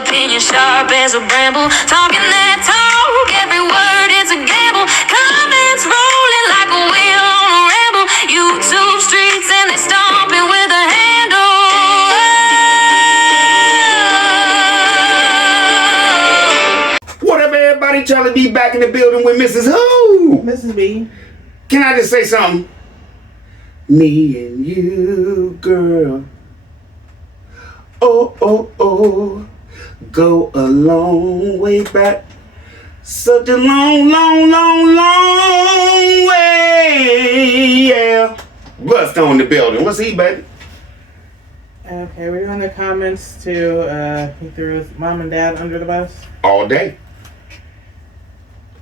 opinion sharp as a bramble. Talking that talk, every word is a gamble. Comments rolling like a wheel on a ramble. YouTube streets and they stomping with a handle. What up, everybody? Charlie B back in the building with Mrs. Who? Mrs. B. Can I just say something? Me and you, girl. Oh, oh, oh. Go a long way back. Such a long, long, long, long way. Yeah. Bust on the building. What's he, baby? Okay, we're doing the comments to he threw his mom and dad under the bus. All day.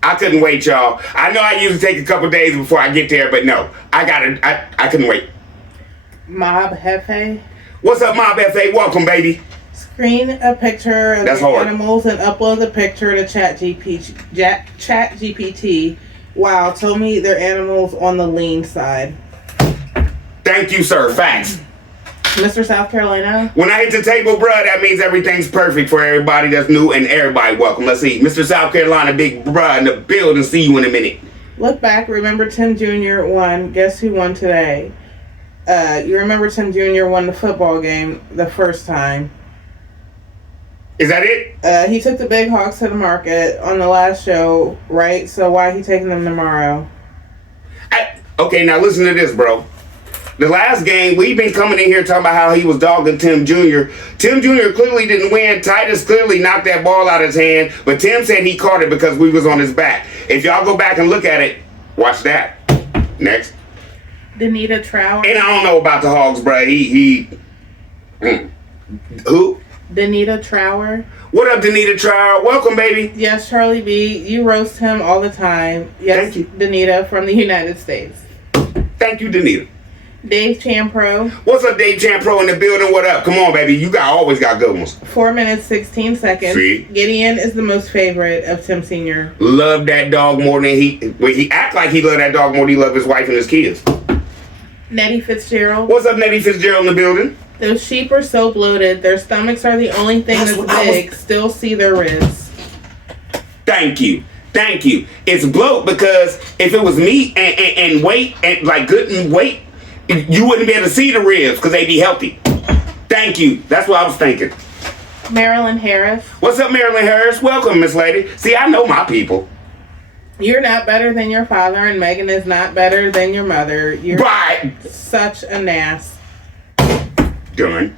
I couldn't wait, y'all. I know I usually take a couple days before I get there, but no. I couldn't wait. Mob Hefe. What's up, Mob FA? Welcome, baby. Screen a picture of That's the hard. animals and upload the picture to ChatGPT. Wow, told me they're animals on the lean side. Thank you, sir. Facts. Mr. South Carolina. When I hit the table, bruh, that means everything's perfect for everybody that's new and everybody welcome. Let's see. Mr. South Carolina, big bruh in the building. See you in a minute. Look back, remember Tim Jr. won. Guess who won today? You remember Tim Jr. won the football game the first time. Is that it? He took the big hogs to the market on the last show, right? So why he taking them tomorrow? Okay, now listen to this, bro. The last game, we've been coming in here talking about how he was dogging Tim Jr. Tim Jr. clearly didn't win. Titus clearly knocked that ball out of his hand, but Tim said he caught it because we was on his back. If y'all go back and look at it, watch that. Next. Danita Trower. And I don't know about the Hogs, bro. Who? Danita Trower. What up, Danita Trower? Welcome, baby. Yes, Charlie B. You roast him all the time. Yes, Thank you. Danita from the United States. Thank you, Danita. Dave Champro. What's up, Dave Champro in the building? What up? Come on, baby. You always got good ones. 4 minutes, 16 seconds. See? Gideon is the most favorite of Tim Sr. Love that dog more than he act like he love that dog more than he love his wife and his kids. Nettie Fitzgerald. What's up, Nettie Fitzgerald in the building? Those sheep are so bloated. Their stomachs are the only thing that's big. Still see their ribs. Thank you. Thank you. It's bloat because if it was meat and weight and like good and weight, you wouldn't be able to see the ribs because they'd be healthy. Thank you. That's what I was thinking. Marilyn Harris. What's up, Marilyn Harris? Welcome, Miss Lady. See, I know my people. You're not better than your father, and Megan is not better than your mother. You're Right. such a nass. Done.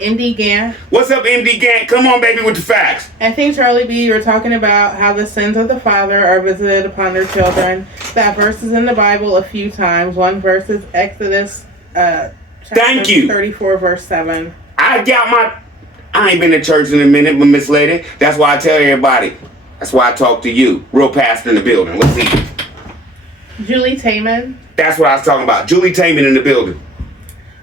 MD Gant. What's up, MD Gant? Come on, baby, with the facts. I think, Charlie B., you were talking about how the sins of the father are visited upon their children. That verse is in the Bible a few times. One verse is Exodus chapter Thank you. 34, verse 7. I ain't been to church in a minute, but Miss Lady, that's why I tell everybody. That's why I talk to you. Real pastor in the building. Let's see. Julie Taman. That's what I was talking about. Julie Taman in the building.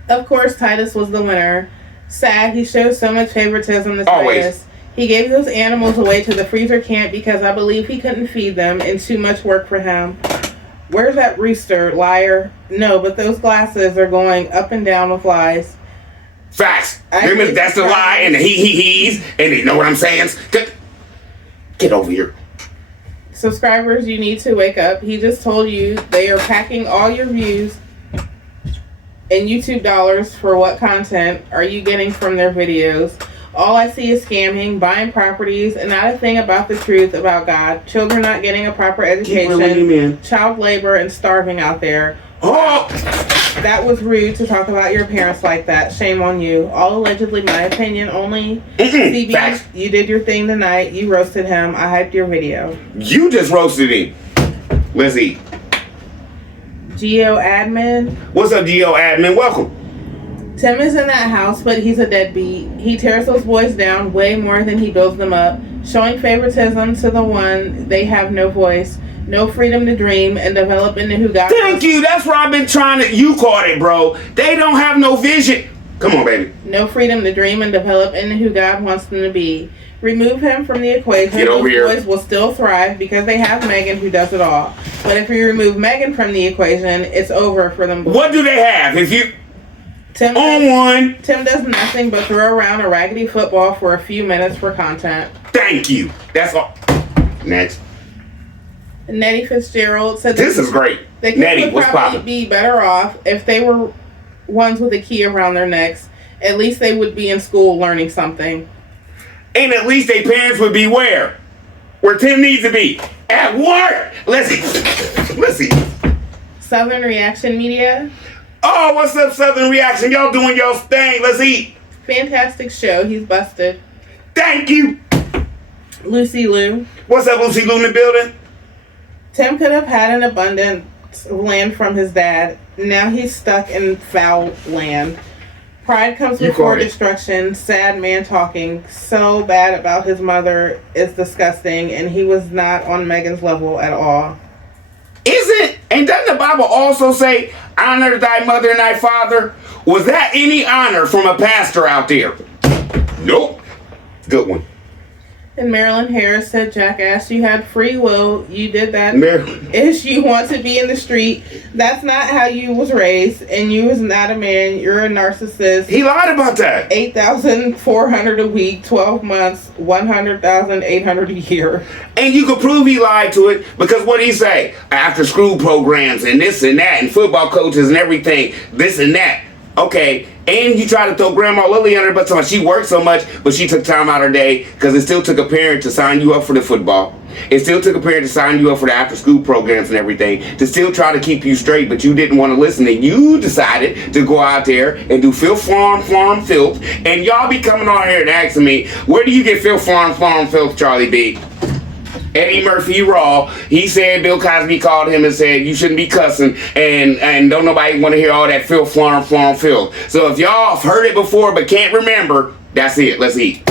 Of course, Titus was the winner. Sad, he shows so much favoritism to Always. Titus. He gave those animals away to the freezer camp because I believe he couldn't feed them and too much work for him. Where's that rooster, liar? No, but those glasses are going up and down with lies. Facts. Remember, that's the lie and the he's and you know what I'm saying? Get over here. Subscribers, you need to wake up. He just told you they are packing all your views and YouTube dollars for what content are you getting from their videos. All I see is scamming, buying properties, and not a thing about the truth about God. Children not getting a proper education, child labor, and starving out there. Oh! That was rude to talk about your parents like that. Shame on you. All allegedly my opinion only. CB, Facts. you did your thing tonight. You roasted him. I hyped your video. You just roasted him. Let's eat. Geo Admin. What's up, Geo Admin? Welcome. Tim is in that house, but he's a deadbeat. He tears those boys down way more than he builds them up, showing favoritism to the one they have no voice, no freedom to dream, and develop into who God Thank you. That's where I've been trying to. You caught it, bro. They don't have no vision. Come on, baby. No freedom to dream and develop into who God wants them to be. Remove him from the equation. Get over here. Those boys will still thrive because they have Megan who does it all. But if you remove Megan from the equation, it's over for them boys. What do they have? If you Tim On one. Tim does nothing but throw around a raggedy football for a few minutes for content. Thank you. That's all. Next. Nettie Fitzgerald said This is great. the kids Nettie, would what's probably poppin'? be better off if they were ones with a key around their necks. At least they would be in school learning something. And at least their parents would be where? Where Tim needs to be. At work. Let's see. Southern Reaction Media. Oh, what's up, Southern Reaction? Y'all doing y'all's thing. Let's eat. Fantastic show. He's busted. Thank you. Lucy Liu. What's up, Lucy Lou in the building? Tim could have had an abundance of land from his dad. Now he's stuck in foul land. Pride comes You before caught it. destruction. Sad man talking so bad about his mother is disgusting, and he was not on Megan's level at all. Isn't, and doesn't the Bible also say, honor thy mother and thy father? Was that any honor from a pastor out there? Nope. Good one. And Marilyn Harris said, "Jackass, you had free will. You did that. Marilyn. If you want to be in the street, that's not how you was raised, and you was not a man. You're a narcissist. He lied about that. 8,400 a week, 12 months, 100,800 a year." And you could prove he lied to it because what did he say? After school programs and this and that and football coaches and everything, this and that. Okay, and you try to throw Grandma Lily under, but she worked so much, but she took time out of her day because it still took a parent to sign you up for the football. It still took a parent to sign you up for the after school programs and everything to still try to keep you straight, but you didn't want to listen and you decided to go out there and do filth, farm, filth. And y'all be coming on here and asking me, where do you get filth, farm, filth, Charlie B? Eddie Murphy Raw, he said Bill Cosby called him and said you shouldn't be cussing and don't nobody want to hear all that filth, filth. So if y'all have heard it before but can't remember, that's it. Let's eat.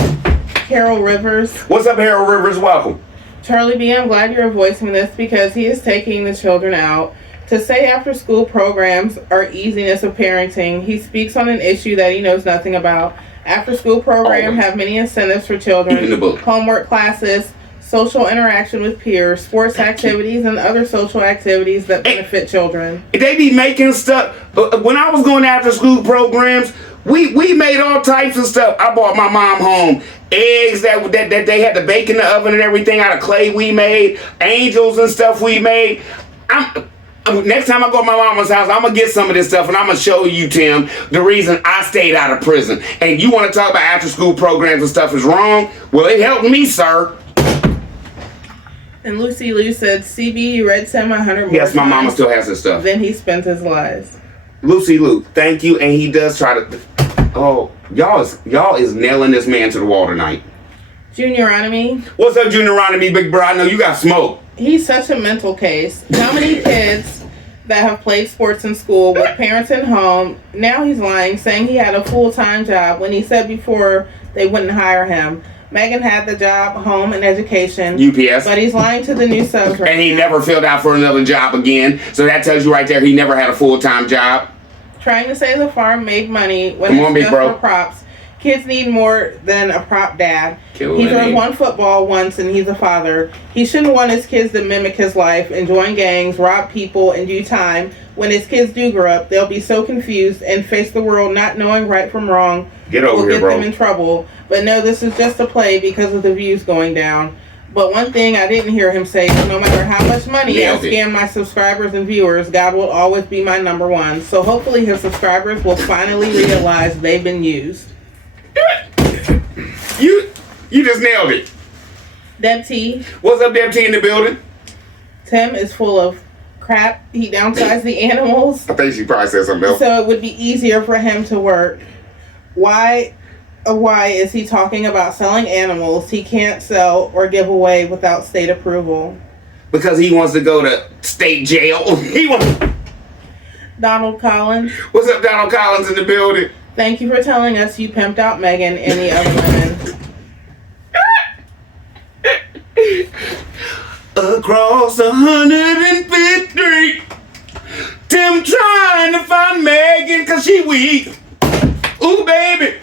Carol Rivers. What's up, Harold Rivers? Welcome. Charlie B, I'm glad you're voicing this because he is taking the children out. To say after school programs are easiness of parenting, he speaks on an issue that he knows nothing about. After school programs Always. have many incentives for children. Even the book. Homework classes, social interaction with peers, sports activities, and other social activities that benefit children. They be making stuff. When I was going after school programs, we made all types of stuff. I bought my mom home eggs that they had to bake in the oven and everything out of clay we made, angels and stuff we made. Next time I go to my mama's house, I'm going to get some of this stuff and I'm going to show you, Tim, the reason I stayed out of prison. And you want to talk about after school programs and stuff is wrong? Well, it helped me, sir. And Lucy Liu said, "CB, you read Tim 100 more Yes, my times mama still has this stuff. Then he spent his lies." Lucy Liu, thank you. And he does try to... Oh, y'all is nailing this man to the wall tonight. Junioronomy. What's up, Junioronomy, big bro? I know you got smoke. He's such a mental case. How many kids that have played sports in school with parents at home, now he's lying, saying he had a full-time job when he said before they wouldn't hire him. Megan had the job, home, and education. UPS. But he's lying to the new subs right And he now. never filled out for another job again. So that tells you right there he never had a full-time job. Trying to say the farm made money when Come on, it's big just bro. for props. Kids need more than a prop dad. Kill He that throws name. one football once and he's a father. He shouldn't want his kids to mimic his life and join gangs, rob people in due time. When his kids do grow up, they'll be so confused and face the world not knowing right from wrong. Get over will here, get bro. them in trouble. But no, this is just a play because of the views going down. But one thing I didn't hear him say is no matter how much money I Nailed it. scam my subscribers and viewers, God will always be my number one. So hopefully his subscribers will finally realize they've been used. You just nailed it. Deb T. What's up, Deb T in the building? Tim is full of crap. He downsized the animals, I think she probably said something else. so it would be easier for him to work. Why is he talking about selling animals he can't sell or give away without state approval? Because he wants to go to state jail. Donald Collins. What's up, Donald Collins in the building? Thank you for telling us you pimped out Megan and the other women. Across 105th Street, Tim trying to find Megan cause she weak. Ooh, baby.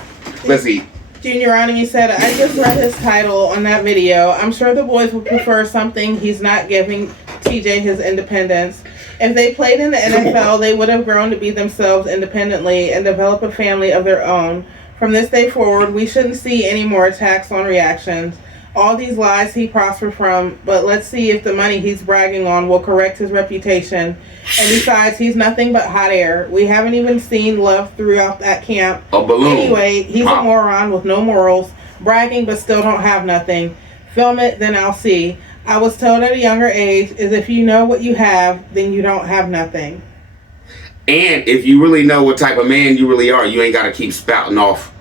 Let's eat. Junioronomy said, "I just read his title on that video. I'm sure the boys would prefer something he's not giving TJ his independence. If they played in the NFL, they would have grown to be themselves independently and develop a family of their own. From this day forward, we shouldn't see any more attacks on reactions. All these lies he prospered from, but let's see if the money he's bragging on will correct his reputation. And besides, he's nothing but hot air. We haven't even seen love throughout that camp. A balloon. Anyway, he's a moron with no morals, bragging but still don't have nothing. Film it, then I'll see. I was told at a younger age is if you know what you have, then you don't have nothing. And if you really know what type of man you really are, you ain't got to keep spouting off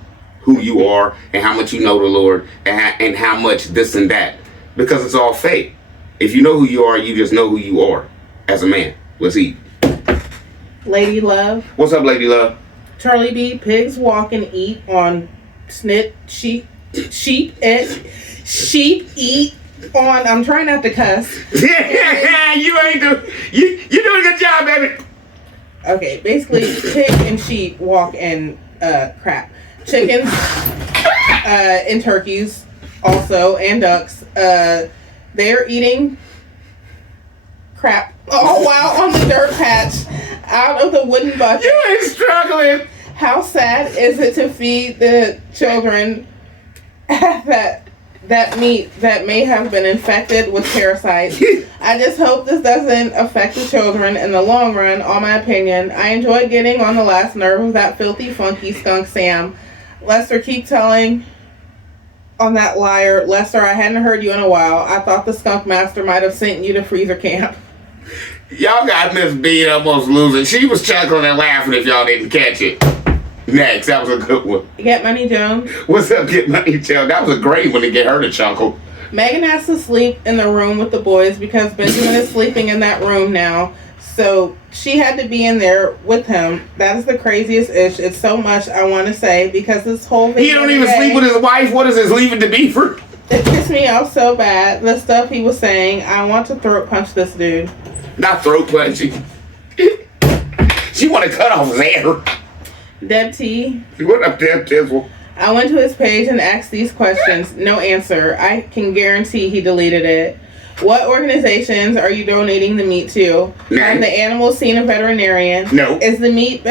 who you are and how much you know the Lord and how much this and that, because it's all fake. If you know who you are, you just know who you are as a man. Let's eat. Lady Love. What's up, Lady Love? Charlie B. Pigs walk and eat on snit sheep eat on. I'm trying not to cuss. Yeah, you doing a good job, baby. Okay, basically, pig and sheep walk in crap. Chickens and turkeys also, and ducks. They're eating crap. Oh, wow, on the dirt patch out of the wooden bucket. You ain't struggling. How sad is it to feed the children that meat that may have been infected with parasites? I just hope this doesn't affect the children in the long run, on my opinion. I enjoy getting on the last nerve of that filthy, funky skunk Sam. Lester, keep telling on that liar. Lester, I hadn't heard you in a while. I thought the skunk master might have sent you to freezer camp. Y'all got Miss B almost losing. She was chuckling and laughing if y'all didn't catch it. Next, that was a good one. Get Money Jones. What's up, Get Money Jones? That was a great one to get her to chuckle. Megan has to sleep in the room with the boys because Benjamin is sleeping in that room now. So she had to be in there with him. That is the craziest ish. It's so much I want to say because this whole video. He don't even sleep with his wife. What is his leaving to be for? It pissed me off so bad. The stuff he was saying. I want to throat punch this dude. Not throat punching. She want to cut off his hair. Deb T. What up, Deb Tizzle? I went to his page and asked these questions. No answer. I can guarantee he deleted it. What organizations are you donating the meat to? No. Have the animals seen a veterinarian? No. Is the meat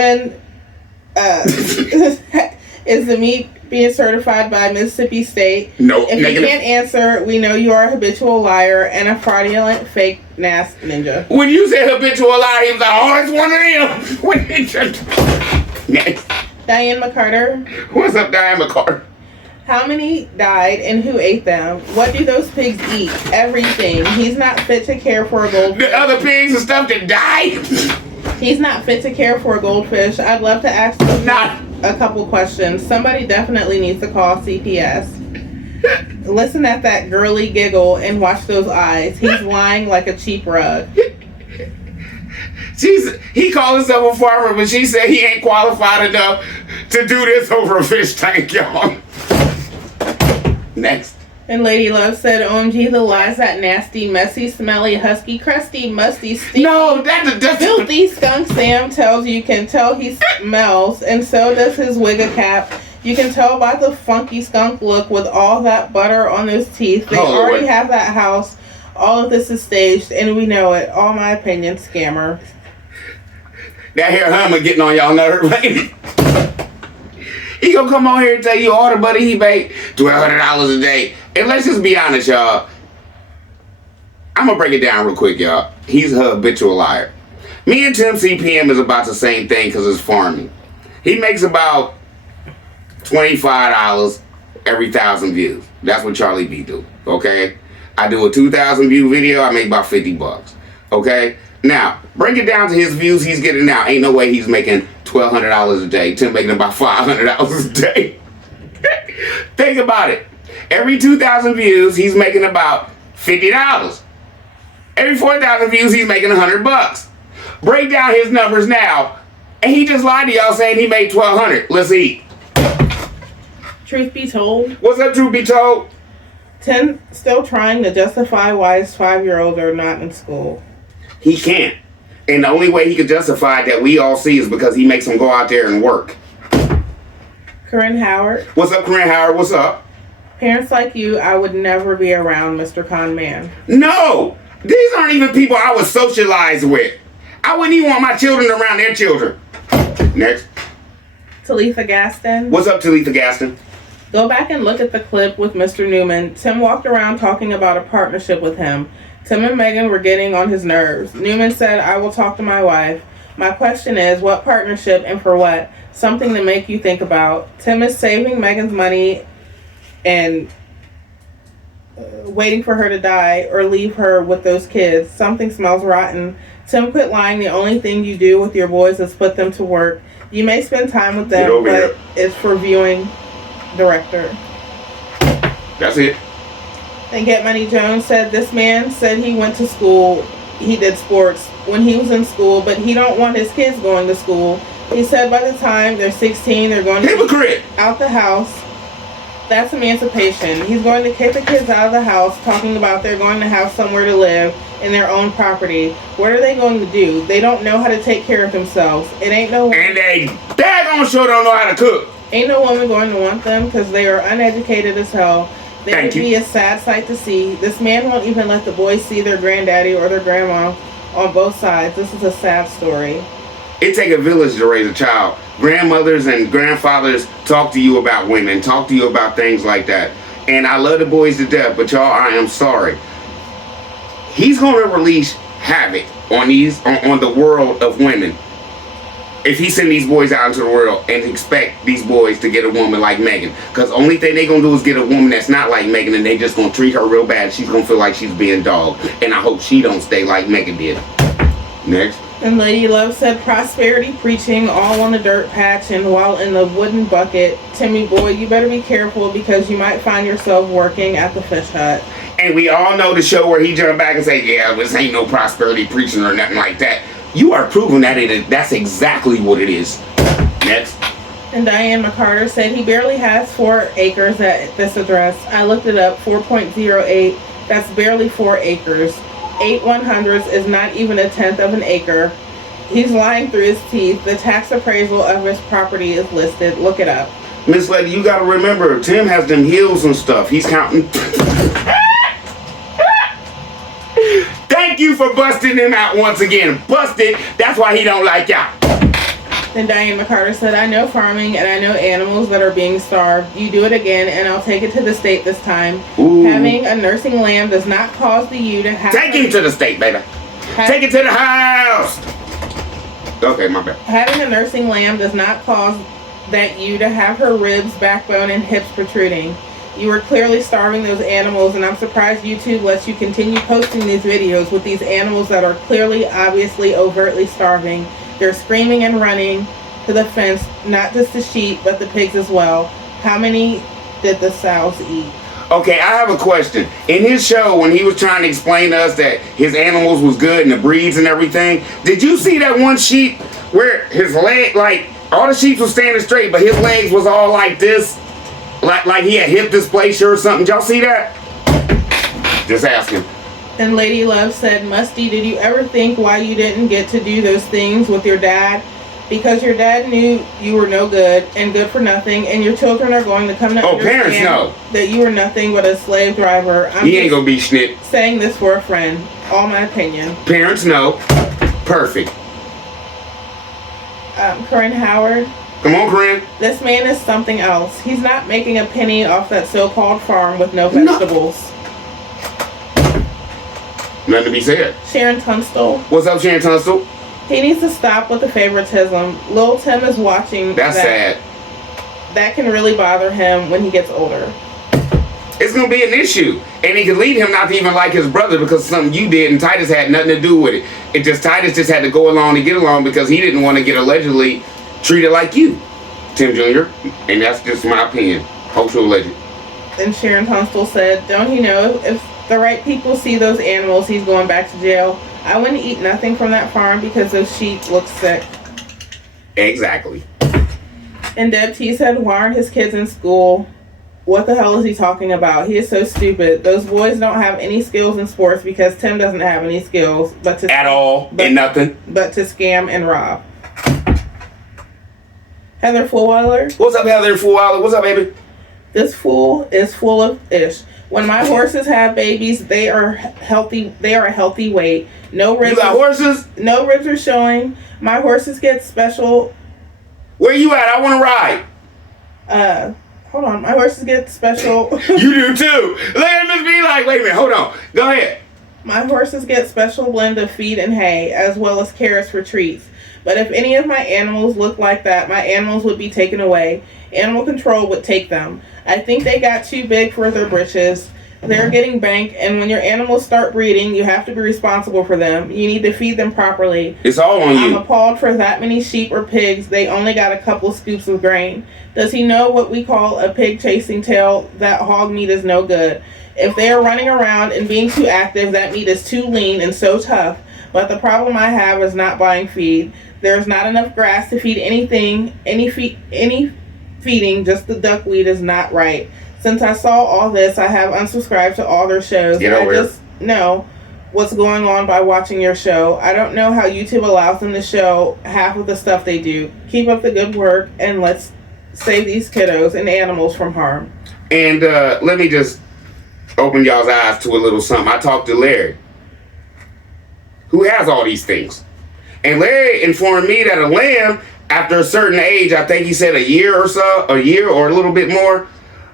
is the meat being certified by Mississippi State? No. If Negative. you can't answer, we know you are a habitual liar and a fraudulent fake NAS ninja. When you said habitual liar, he was like, oh, it's one of them. Next. Diane McCarter. What's up, Diane McCarter? How many died and who ate them? What do those pigs eat? Everything. He's not fit to care for a goldfish. The other pigs and stuff that died? He's not fit to care for a goldfish. I'd love to ask him a couple questions. Somebody definitely needs to call CPS. Listen at that girly giggle and watch those eyes. He's lying like a cheap rug. He called himself a farmer, but she said he ain't qualified enough to do this over a fish tank, y'all. Next. And Lady Love said, OMG, the lies, that nasty, messy, smelly, husky, crusty, musty, stinky, no, that's filthy skunk Sam tells you can tell he smells, and so does his wigga cap. You can tell by the funky skunk look with all that butter on those teeth. They already have that house. All of this is staged, and we know it. All my opinion, scammer. That hair hummer getting on y'all nerves. He gonna come on here and tell you all the money he made, $1,200 a day. And let's just be honest, y'all. I'm gonna break it down real quick, y'all. He's a habitual liar. Me and Tim CPM is about the same thing because it's farming. He makes about $25 every 1,000 views. That's what Charlie B do, okay? I do a 2,000 view video, I make about $50, okay? Now, break it down to his views he's getting now. Ain't no way he's making $1,200 a day. Tim making about $500 a day. Think about it. Every 2,000 views, he's making about $50. Every 4,000 views, he's making $100. Break down his numbers now, and he just lied to y'all saying he made $1,200. Let's eat. Truth be told. What's up, truth be told? Tim still trying to justify why his 5-year-olds are not in school. He can't. And the only way he can justify it that we all see is because he makes them go out there and work. Corinne Howard. What's up, Corinne Howard? What's up? Parents like you, I would never be around, Mr. Con Man. No! These aren't even people I was socialized with. I wouldn't even want my children around their children. Next. Talitha Gaston. What's up, Talitha Gaston? Go back and look at the clip with Mr. Newman. Tim walked around talking about a partnership with him. Tim and Megan were getting on his nerves. Newman said, I will talk to my wife. My question is, what partnership and for what? Something to make you think about. Tim is saving Megan's money and waiting for her to die or leave her with those kids. Something smells rotten. Tim, quit lying. The only thing you do with your boys is put them to work. You may spend time with them, but it's for viewing director. That's it. And Get Money Jones said, this man said he went to school. He did sports when he was in school, but he don't want his kids going to school. He said by the time they're 16, they're going to Hypocrite. Out the house. That's emancipation. He's going to kick the kids out of the house, talking about they're going to have somewhere to live in their own property. What are they going to do? They don't know how to take care of themselves. It ain't no. And they daggone sure don't know how to cook. Ain't no woman going to want them because they are uneducated as hell. They would be a sad sight to see. This man won't even let the boys see their granddaddy or their grandma on both sides. This is a sad story. It takes a village to raise a child. Grandmothers and grandfathers talk to you about women, talk to you about things like that. And I love the boys to death, but y'all, I am sorry. He's going to release havoc on the world of women if he send these boys out into the world and expect these boys to get a woman like Megan. Because only thing they going to do is get a woman that's not like Megan, and they just going to treat her real bad. She's going to feel like she's being dogged. And I hope she don't stay like Megan did. Next. And Lady Love said, prosperity preaching all on the dirt patch and while in the wooden bucket. Timmy boy, you better be careful because you might find yourself working at the fish hut. And we all know the show where he jumped back and said, yeah, this ain't no prosperity preaching or nothing like that. You are proving that that's exactly what it is. Next. And Diane McCarter said he barely has 4 acres at this address. I looked it up, 4.08. That's barely 4 acres. 8 100ths is not even a tenth of an acre. He's lying through his teeth. The tax appraisal of his property is listed. Look it up. Miss Lady, you gotta remember, Tim has them heels and stuff. He's counting. Thank you for busting him out once again. Busted. That's why he don't like y'all. Then Diane McCarter said, I know farming and I know animals that are being starved. You do it again and I'll take it to the state this time. Ooh. Having a nursing lamb does not cause the ewe to have... Take him to the state, baby. Take it to the house. Okay, my bad. Having a nursing lamb does not cause that ewe to have her ribs, backbone, and hips protruding. You are clearly starving those animals, and I'm surprised YouTube lets you continue posting these videos with these animals that are clearly, obviously, overtly starving. They're screaming and running to the fence, not just the sheep, but the pigs as well. How many did the sows eat? Okay, I have a question. In his show, when he was trying to explain to us that his animals was good and the breeds and everything, did you see that one sheep where his leg, like, all the sheep was standing straight, but his legs was all like this? Like he had hip dysplasia or something. Did y'all see that? Just asking. And Lady Love said, Musty, did you ever think why you didn't get to do those things with your dad? Because your dad knew you were no good and good for nothing, and your children are going to come to understand that you were nothing but a slave driver. He ain't gonna be schnit. Saying this for a friend. All my opinion. Parents know. Perfect. Corinne Howard. Come on, Corinne. This man is something else. He's not making a penny off that so-called farm with no vegetables. Nothing to be said. Sharon Tunstall. What's up, Sharon Tunstall? He needs to stop with the favoritism. Lil Tim is watching. That's sad. That can really bother him when he gets older. It's going to be an issue. And it could lead him not to even like his brother because something you did and Titus had nothing to do with it. Titus just had to go along to get along because he didn't want to get allegedly treated like you, Tim Jr. And that's just my opinion. Cultural legend. And Sharon Tunstall said, don't you know, if the right people see those animals, he's going back to jail. I wouldn't eat nothing from that farm because those sheep look sick. Exactly. And Deb T said, why aren't his kids in school? What the hell is he talking about? He is so stupid. Those boys don't have any skills in sports because Tim doesn't have any skills. At all. In nothing. But to scam and rob. Heather Fulweiler. What's up, Heather Fulweiler? What's up, baby? This fool is full of ish. When my horses have babies, they are healthy. They are a healthy weight. No ribs. You got horses? No ribs are showing. My horses get special. Where you at? I want to ride. Hold on. My horses get special. You do too. Look at Miss B like, wait a minute, hold on. Go ahead. My horses get special blend of feed and hay, as well as carrots for treats. But if any of my animals look like that, my animals would be taken away. Animal control would take them. I think they got too big for their britches. They're getting banked, and when your animals start breeding, you have to be responsible for them. You need to feed them properly. It's all on you. I'm appalled for that many sheep or pigs. They only got a couple scoops of grain. Does he know what we call a pig chasing tail? That hog meat is no good. If they are running around and being too active, that meat is too lean and so tough. But the problem I have is not buying feed. There's not enough grass to feed anything, any feeding, just the duckweed is not right. Since I saw all this, I have unsubscribed to all their shows. I just know what's going on by watching your show. I don't know how YouTube allows them to show half of the stuff they do. Keep up the good work, and let's save these kiddos and animals from harm. And let me just open y'all's eyes to a little something. I talked to Larry, who has all these things. And Larry informed me that a lamb, after a certain age, I think he said a year or a little bit more,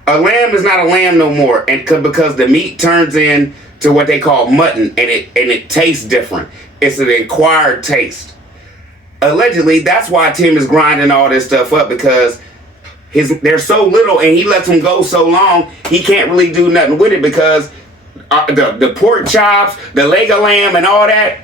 a lamb is not a lamb no more, and because the meat turns into what they call mutton, and it tastes different. It's an acquired taste. Allegedly, that's why Tim is grinding all this stuff up, because they're so little, and he lets them go so long, he can't really do nothing with it, because the pork chops, the leg of lamb, and all that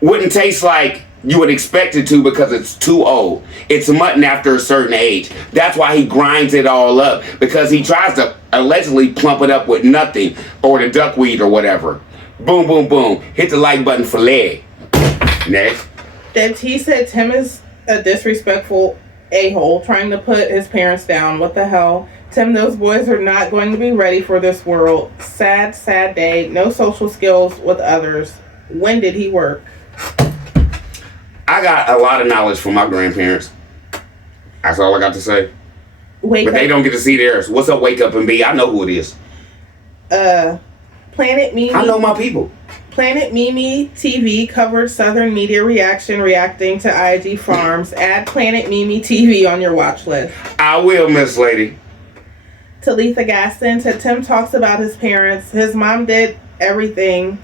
wouldn't taste like you would expect it to, because it's too old. It's mutton after a certain age. That's why he grinds it all up, because he tries to allegedly plump it up with nothing, or the duckweed or whatever. Boom, boom, boom. Hit the like button for Larry. Next. Debs, he said Tim is a disrespectful a-hole trying to put his parents down. What the hell? Tim, those boys are not going to be ready for this world. Sad, sad day. No social skills with others. When did he work? I got a lot of knowledge from my grandparents. That's all I got to say. But they don't get to see theirs. What's up, Wake Up and Be? I know who it is. Planet Mimi. I know my people. Planet Mimi TV covered Southern media reacting to IG Farms. Add Planet Mimi TV on your watch list. I will, Miss Lady. Talitha Gaston said Tim talks about his parents. His mom did everything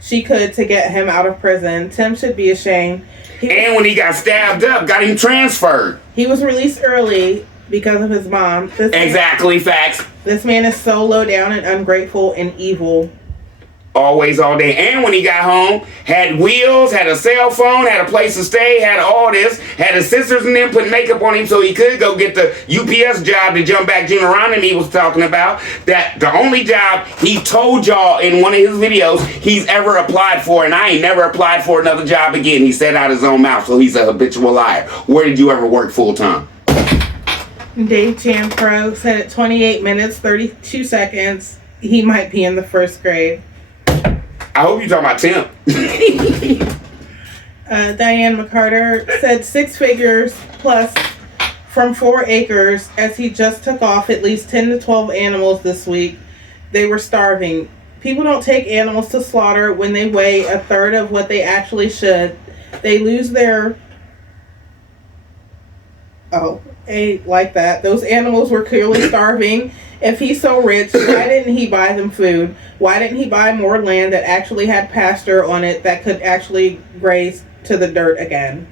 she could to get him out of prison. Tim should be ashamed. And when he got stabbed up, got him transferred. He was released early because of his mom. Exactly, facts. This man is so low down and ungrateful and evil. Always, all day. And when he got home, had wheels, had a cell phone, had a place to stay, had all this, had his sisters and them put makeup on him so he could go get the UPS job that Jump Back Deuteronomy was talking about. That the only job he told y'all in one of his videos he's ever applied for, and I ain't never applied for another job again. He said out his own mouth, so he's a habitual liar. Where did you ever work full time? Dave Chan Pro said at 28 minutes, 32 seconds, he might be in the first grade. I hope you're talking about Tim. Diane McCarter said 6 figures plus from 4 acres as he just took off at least 10 to 12 animals this week. They were starving. People don't take animals to slaughter when they weigh a third of what they actually should. They lose their... like that. Those animals were clearly starving. If he's so rich, why didn't he buy them food? Why didn't he buy more land that actually had pasture on it that could actually graze to the dirt again?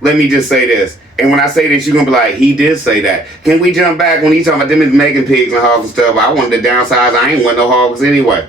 Let me just say this. And when I say this, you're going to be like, he did say that. Can we jump back when he's talking about them is making pigs and hogs and stuff? I wanted to downsize. I ain't want no hogs anyway.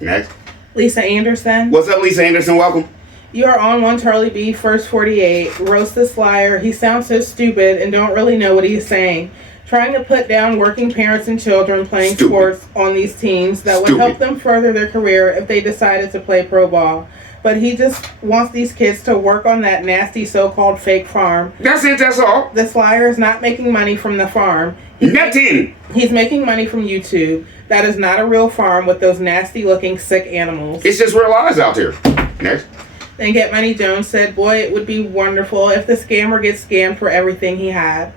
Next. Lisa Anderson. What's up, Lisa Anderson? Welcome. You are on one Charlie B, first 48. Roast this liar. He sounds so stupid and don't really know what he's saying. Trying to put down working parents and children playing sports on these teams that would help them further their career if they decided to play pro ball. But he just wants these kids to work on that nasty so-called fake farm. That's it, that's all. This liar is not making money from the farm. Nothing. He's making money from YouTube. That is not a real farm with those nasty-looking sick animals. It's just real lies out here. Next. Then Get Money Jones said, boy, it would be wonderful if the scammer gets scammed for everything he had.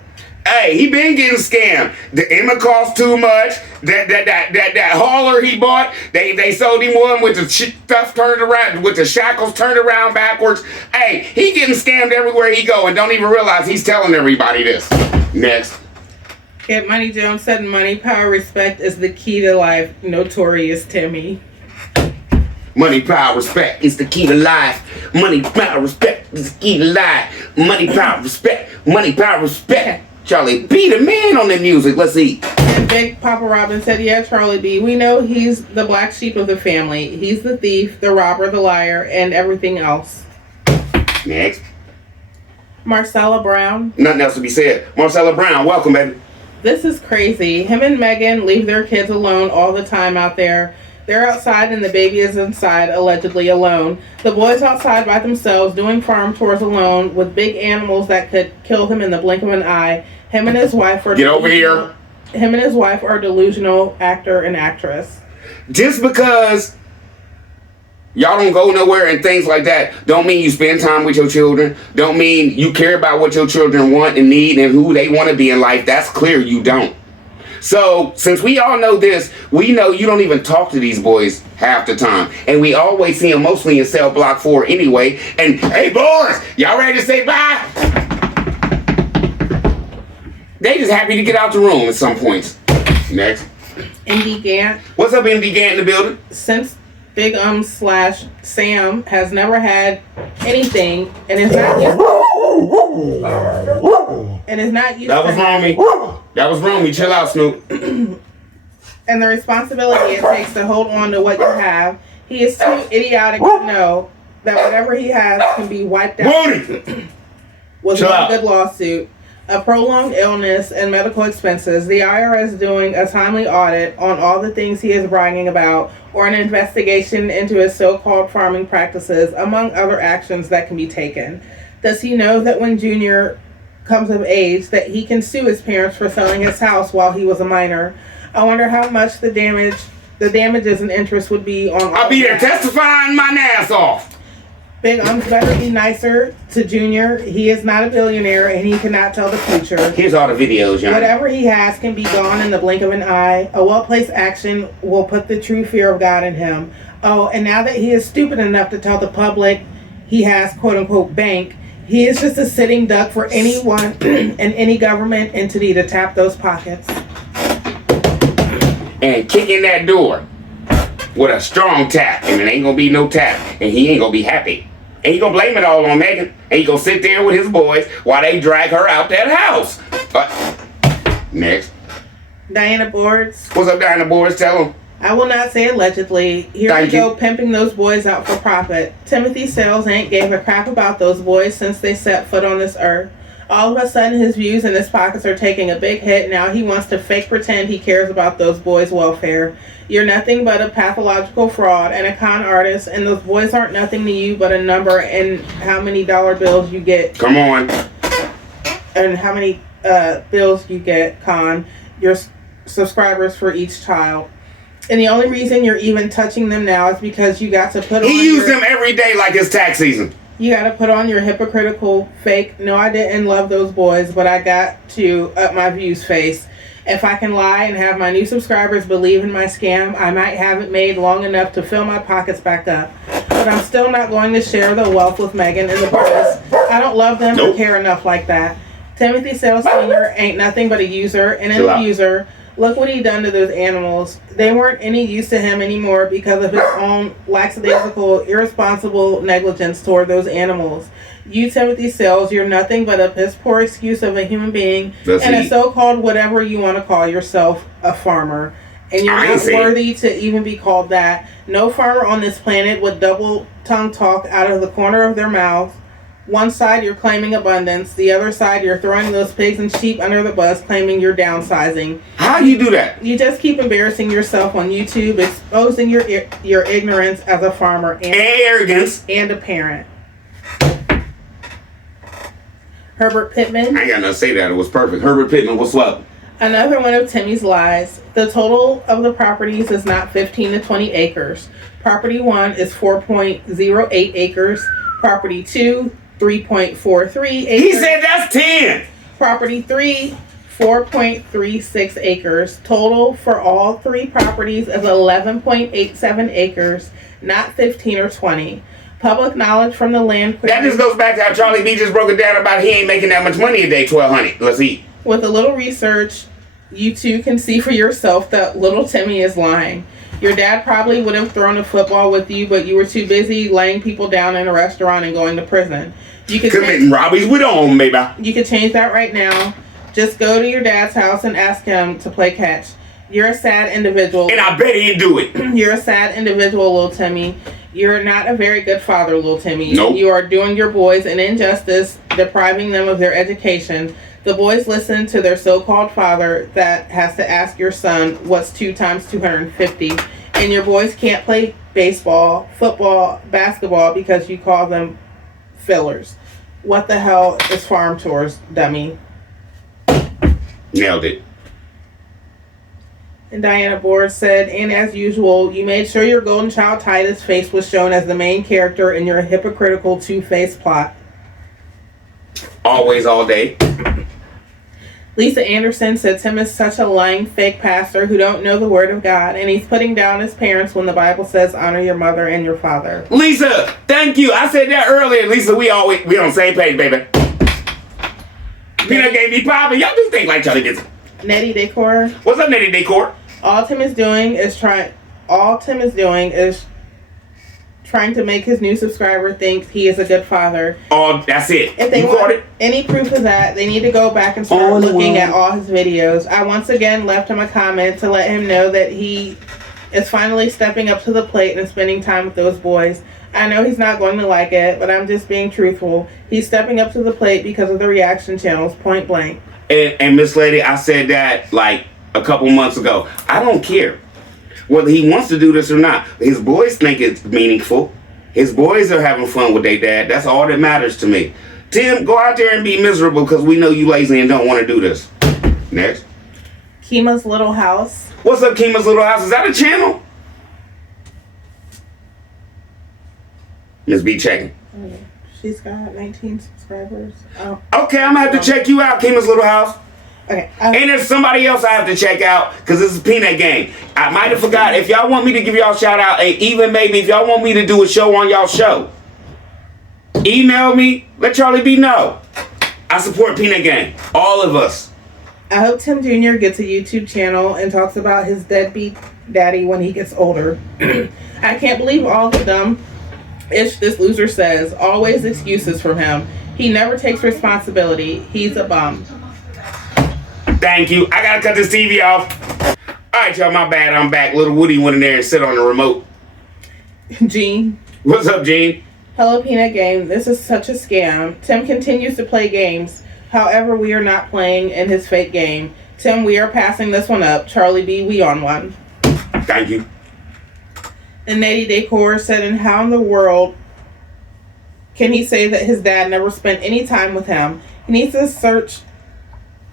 Hey, he been getting scammed. The Emma cost too much. That hauler he bought, they sold him one with the stuff turned around, with the shackles turned around backwards. Hey, he getting scammed everywhere he go and don't even realize he's telling everybody this. Next. Get Money Jones said money, power, respect is the key to life. Notorious Timmy. Money, power, respect is the key to life. Money, power, respect is the key to life. Money, power, respect. Money, power, respect. Charlie B, the man on the music. Let's see. And Big Papa Robin said, yeah, Charlie B. We know he's the black sheep of the family. He's the thief, the robber, the liar, and everything else. Next. Marcella Brown. Nothing else to be said. Marcella Brown, welcome, baby. This is crazy. Him and Megan leave their kids alone all the time out there. They're outside and the baby is inside, allegedly alone. The boy's outside by themselves doing farm chores alone with big animals that could kill him in the blink of an eye. Him and his wife are Get over here. Him and his wife are delusional actor and actress. Just because y'all don't go nowhere and things like that don't mean you spend time with your children. Don't mean you care about what your children want and need and who they want to be in life. That's clear you don't. So, since we all know this, we know you don't even talk to these boys half the time. And we always see them mostly in cell block 4 anyway. And, hey, boys, y'all ready to say bye? They just happy to get out the room at some points. Next. Indy Gant. What's up, MD Gant in the building? Since Big / Sam has never had anything and is not used That was Romy. That was Romy. Chill out, Snoop. and the responsibility it takes to hold on to what you have, he is too idiotic to know that whatever he has can be wiped out with one good lawsuit, a prolonged illness, and medical expenses. The IRS doing a timely audit on all the things he is bragging about, or an investigation into his so-called farming practices, among other actions that can be taken. Does he know that when Junior comes of age that he can sue his parents for selling his house while he was a minor? I wonder how much the damages and interest would be on. I'll be there testifying my ass off. Big Ums better be nicer to Junior. He is not a billionaire and he cannot tell the future. Here's all the videos, young. Whatever he has can be gone in the blink of an eye. A well-placed action will put the true fear of God in him. Oh, and now that he is stupid enough to tell the public he has quote-unquote bank, he is just a sitting duck for anyone and any government entity to tap those pockets. And kick in that door with a strong tap, and it ain't gonna be no tap, and he ain't gonna be happy. And he gonna blame it all on Megan, and he gonna sit there with his boys while they drag her out that house. Next. Diana Boards. What's up, Diana Boards? Tell him. I will not say allegedly. Here we go pimping those boys out for profit. Timothy Sales ain't gave a crap about those boys since they set foot on this earth. All of a sudden his views and his pockets are taking a big hit. Now he wants to fake pretend he cares about those boys' welfare. You're nothing but a pathological fraud and a con artist, and those boys aren't nothing to you but a number and how many dollar bills you get. Come on. And how many bills you get, con. Your subscribers for each child. And the only reason you're even touching them now is because you got to put on. He used them every day like it's tax season. You got to put on your hypocritical fake, no, I didn't love those boys, but I got to up my views face. If I can lie and have my new subscribers believe in my scam, I might have it made long enough to fill my pockets back up. But I'm still not going to share the wealth with Megan and the boys. I don't love them or care enough like that. Timothy Sales Sr. ain't nothing but a user and an abuser. Look what he done to those animals. They weren't any use to him anymore because of his own lackadaisical, irresponsible negligence toward those animals. You, Timothy Sales, you're nothing but a piss poor excuse of a human being and a so-called whatever you want to call yourself, a farmer. And you're not worthy to even be called that. No farmer on this planet would double tongue talk out of the corner of their mouth. One side you're claiming abundance, the other side you're throwing those pigs and sheep under the bus claiming you're downsizing. How do you do that? You just keep embarrassing yourself on YouTube, exposing your ignorance as a farmer and arrogance and a parent. Herbert Pittman. I ain't got nothing to say that. It was perfect. Herbert Pittman, what's up? Another one of Timmy's lies. The total of the properties is not 15 to 20 acres. Property 1 is 4.08 acres. Property 2, 3.43 acres. He said that's 10. Property 3, 4.36 acres. Total for all three properties is 11.87 acres, not 15 or 20. Public knowledge from the land That just goes back to how Charlie B just broke it down about he ain't making that much money a day, $1,200. Let's eat. With a little research, you too can see for yourself that little Timmy is lying. Your dad probably would have thrown a football with you, but you were too busy laying people down in a restaurant and going to prison. You could committing robberies with him, baby. You could change that right now. Just go to your dad's house and ask him to play catch. You're a sad individual. And I bet he'd do it. You're a sad individual, little Timmy. You're not a very good father, little Timmy. Nope. You are doing your boys an injustice, depriving them of their education. The boys listen to their so-called father that has to ask your son what's 2 times 250. And your boys can't play baseball, football, basketball because you call them fillers. What the hell is farm tours, dummy? Nailed it. And Diana Board said, and as usual, you made sure your golden child Titus' face was shown as the main character in your hypocritical two-faced plot. Always, all day. Lisa Anderson said Tim is such a lying fake pastor who don't know the word of God, and he's putting down his parents when the Bible says honor your mother and your father. Lisa, thank you. I said that earlier. Lisa, we on the same page, baby. Peanut gave me popping. Y'all do think like Charlie Dixon. Nettie Decor. What's up, Nettie Decor? All Tim is doing is trying to make his new subscriber think he is a good father. Oh, that's it. If they you caught want it? any proof of that, they need to go back and start looking at all his videos. I once again left him a comment to let him know that he is finally stepping up to the plate and spending time with those boys. I know he's not going to like it, but I'm just being truthful. He's stepping up to the plate because of the reaction channels, point blank. And Miss Lady, I said that like a couple months ago. I don't care whether he wants to do this or not. His boys think it's meaningful. His boys are having fun with their dad. That's all that matters to me. Tim, go out there and be miserable because we know you lazy and don't want to do this. Next. Kima's Little House. What's up, Kima's Little House? Is that a channel? Miss B checking. She's got 19 subscribers. Oh. Okay, I'm going to have to check you out, Kima's Little House. Okay. And there's somebody else I have to check out because this is Peanut Game. I might have forgot. If y'all want me to give y'all a shout out, and even maybe if y'all want me to do a show on y'all show, email me. Let Charlie B know. I support Peanut Game. All of us. I hope Tim Jr. gets a YouTube channel and talks about his deadbeat daddy when he gets older. I can't believe all the dumb ish this loser says. Always excuses from him. He never takes responsibility. He's a bum. Thank you. I gotta cut this TV off. All right, y'all, my bad. I'm back. Little Woody went in there and sit on the remote. Gene. What's up, Gene? Hello, Peanut Game. This is such a scam. Tim continues to play games. However, we are not playing in his fake game. Tim, we are passing this one up. Charlie B, we on one. Thank you. And Nettie Decor said, and how in the world can he say that his dad never spent any time with him? He needs to search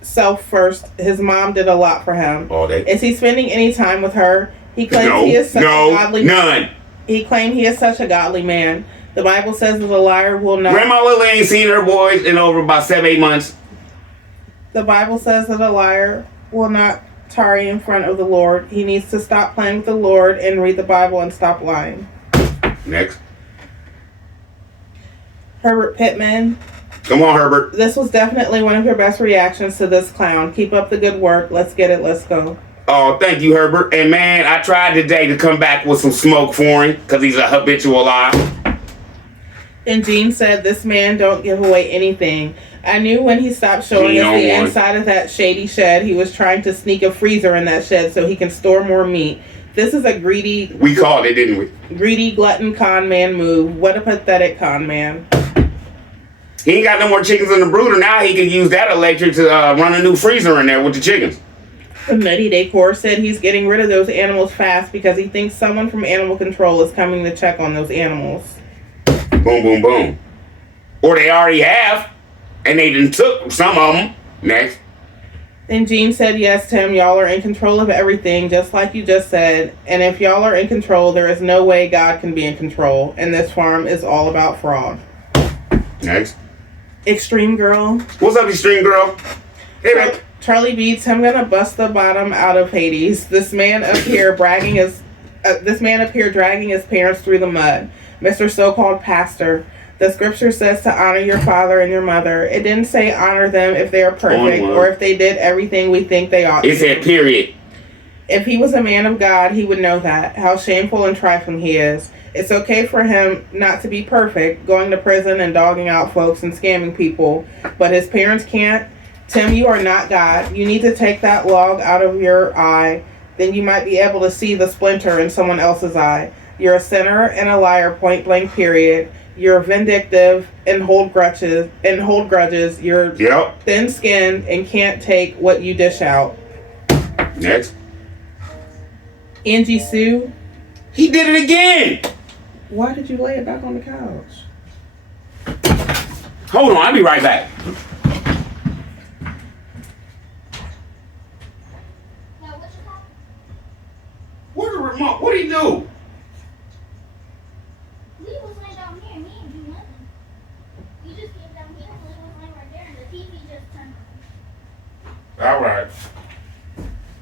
self first. His mom did a lot for him. All day. Is he spending any time with her? He claims he is such a godly none. He claimed he is such a godly man. The Bible says that a liar will not. Grandma Lily ain't seen her boys in over about 7-8 months. The Bible says that a liar will not tarry in front of the Lord. He needs to stop playing with the Lord and read the Bible and stop lying. Next. Herbert Pittman. Come on, Herbert. This was definitely one of your best reactions to this clown. Keep up the good work. Let's get it. Let's go. Oh, thank you, Herbert. And man, I tried today to come back with some smoke for him because he's a habitual liar. And Gene said, this man don't give away anything. I knew when he stopped showing us the inside of that shady shed, he was trying to sneak a freezer in that shed so he can store more meat. This is a greedy... We called it, didn't we? Greedy glutton con man move. What a pathetic con man. He ain't got no more chickens in the brooder. Now he can use that electric to run a new freezer in there with the chickens. Nettie Decor said he's getting rid of those animals fast because he thinks someone from animal control is coming to check on those animals. Boom, boom, boom. Or they already have, and they done took some of them. Next. And Gene said, yes, Tim, y'all are in control of everything, just like you just said. And if y'all are in control, there is no way God can be in control. And this farm is all about fraud. Next. Extreme Girl. What's up, Extreme Girl? Hey, man. Charlie beats him gonna bust the bottom out of Hades. This man up here dragging his parents through the mud. Mr. So-called pastor. The scripture says to honor your father and your mother. It didn't say honor them if they are perfect or if they did everything we think they ought to. It said period. If he was a man of God, he would know that. How shameful and trifling he is. It's okay for him not to be perfect, going to prison and dogging out folks and scamming people, but his parents can't. Tim, you are not God. You need to take that log out of your eye. Then you might be able to see the splinter in someone else's eye. You're a sinner and a liar, point blank, period. You're vindictive and hold grudges. You're thin-skinned and can't take what you dish out. Next. Angie Sue. He did it again. Why did you lay it back on the couch? Hold on, I'll be right back. Where's the remote? What did he do? All right.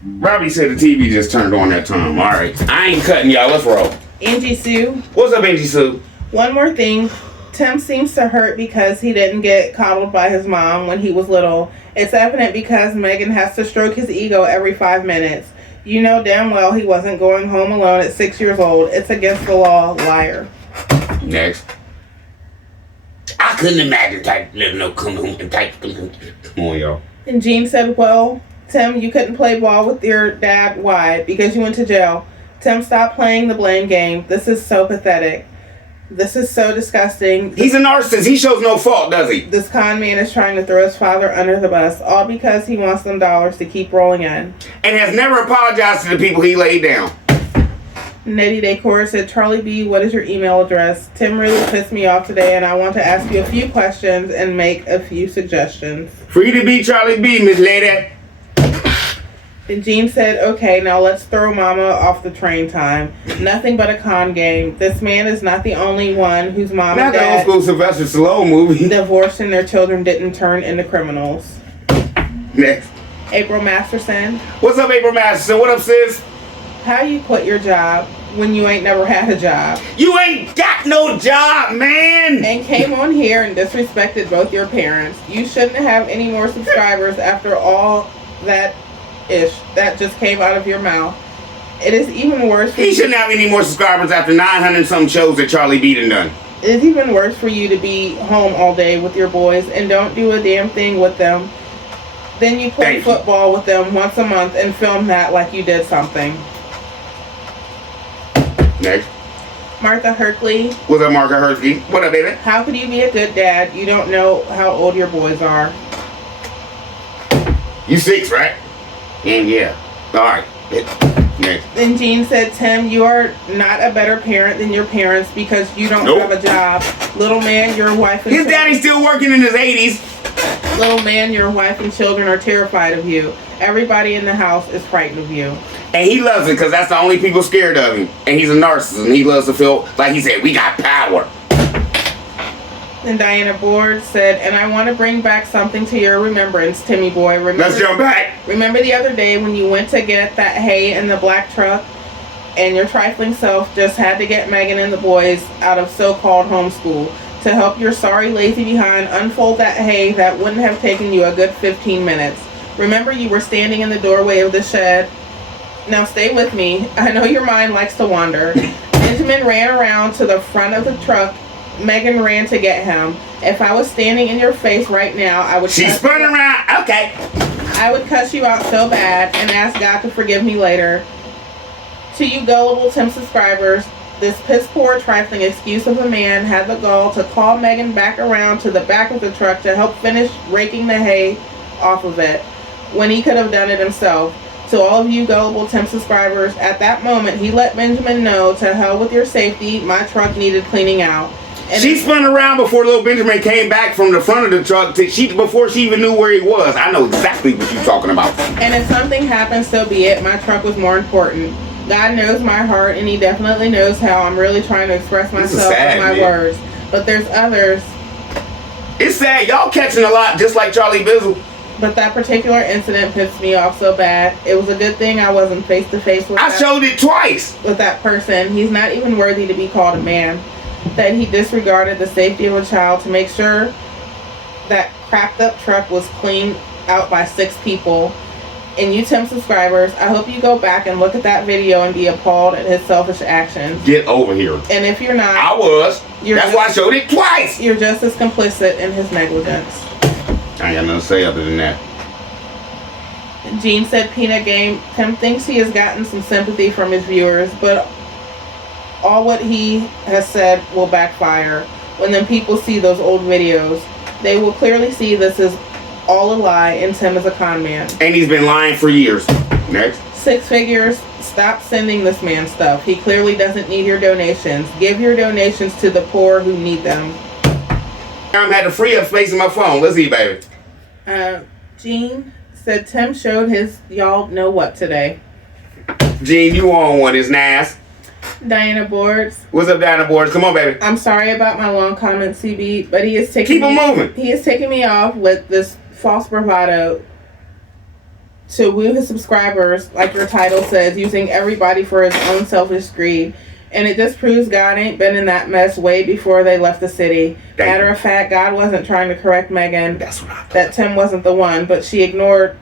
Robbie said the TV just turned on that time. All right. I ain't cutting y'all. Let's roll. Angie Sue. What's up, Angie Sue? One more thing. Tim seems to hurt because he didn't get coddled by his mom when he was little. It's evident because Megan has to stroke his ego every 5 minutes. You know damn well he wasn't going home alone at 6 years old. It's against the law, liar. Next. I couldn't imagine letting no come home and type. Come on, y'all. And Jean said, well, Tim, you couldn't play ball with your dad. Why? Because you went to jail. Tim, stop playing the blame game. This is so pathetic. This is so disgusting. He's a narcissist. He shows no fault, does he? This con man is trying to throw his father under the bus, all because he wants them dollars to keep rolling in. And has never apologized to the people he laid down. Nettie Decor said, Charlie B, what is your email address? Tim really pissed me off today, and I want to ask you a few questions and make a few suggestions. Free to be Charlie B, Miss Lady. And Jean said, okay, now let's throw mama off the train time. Nothing but a con game. This man is not the only one whose mom and Not the old dad school Sylvester Stallone movie. divorced and their children didn't turn into criminals. Next. April Masterson. What's up, April Masterson? What up, sis? How you quit your job when you ain't never had a job? You ain't got no job, man! And came on here and disrespected both your parents. You shouldn't have any more subscribers after all that just came out of your mouth. It is even worse. He shouldn't have any more subscribers after 900 some shows that Charlie B done. It is even worse for you to be home all day with your boys and don't do a damn thing with them. Then you play football with them once a month and film that like you did something. Next. Martha Herkley. What's up, Martha Herkley? What up, baby? How could you be a good dad? You don't know how old your boys are. You 6, right? Yeah. Alright. Next. Then Jean said, Tim, you are not a better parent than your parents because you don't have a job. Little man, your wife and his daddy's still working in his 80s. Little man, your wife and children are terrified of you. Everybody in the house is frightened of you. And he loves it because that's the only people scared of him. And he's a narcissist and he loves to feel like he said, we got power. And Diana Board said, and I want to bring back something to your remembrance, Timmy boy. Let's jump back. Remember the other day when you went to get that hay in the black truck and your trifling self just had to get Megan and the boys out of so-called homeschool to help your sorry lazy behind unfold that hay that wouldn't have taken you a good 15 minutes. Remember you were standing in the doorway of the shed. Now stay with me. I know your mind likes to wander. Benjamin ran around to the front of the truck. Megan ran to get him. If I was standing in your face right now, I would... She spun around. Okay. I would cuss you out so bad and ask God to forgive me later. To you gullible Tim subscribers, this piss poor trifling excuse of a man had the gall to call Megan back around to the back of the truck to help finish raking the hay off of it when he could have done it himself. To all of you gullible Tim subscribers, at that moment he let Benjamin know, to hell with your safety, my truck needed cleaning out. And she spun around before little Benjamin came back from the front of the truck before she even knew where he was. I know exactly what you're talking about. And if something happens, so be it. My truck was more important. God knows my heart, and he definitely knows how I'm really trying to express myself with my words. But there's others. It's sad. Y'all catching a lot just like Charlie Bizzle. But that particular incident pissed me off so bad. It was a good thing I wasn't face to face with I showed it twice. with that person. He's not even worthy to be called a man. That he disregarded the safety of a child to make sure that cracked up truck was cleaned out by 6 people. And you Tim subscribers, I hope you go back and look at that video and be appalled at his selfish actions. Get over here. And if you're not, I was. That's why I showed it twice. You're just as complicit in his negligence. I ain't got nothing to say other than that. Gene said, Peanut Game, Tim thinks he has gotten some sympathy from his viewers, but all what he has said will backfire when then people see those old videos. They will clearly see this is all a lie and Tim is a con man. And he's been lying for years. Next. 6 figures, stop sending this man stuff. He clearly doesn't need your donations. Give your donations to the poor who need them. I'm had to free up space in my phone. Let's see, baby. Gene said Tim showed his y'all know what today. Gene, you on one. It's nice. Diana Boards. What's up, Diana Boards? Come on, baby. I'm sorry about my long comment, CB, but he is taking Keep it moving. He is taking me off with this false bravado to woo his subscribers, like your title says, using everybody for his own selfish greed. And it just proves God ain't been in that mess way before they left the city. Matter of fact, God wasn't trying to correct Megan. That's what I thought. That Tim wasn't the one, but she ignored.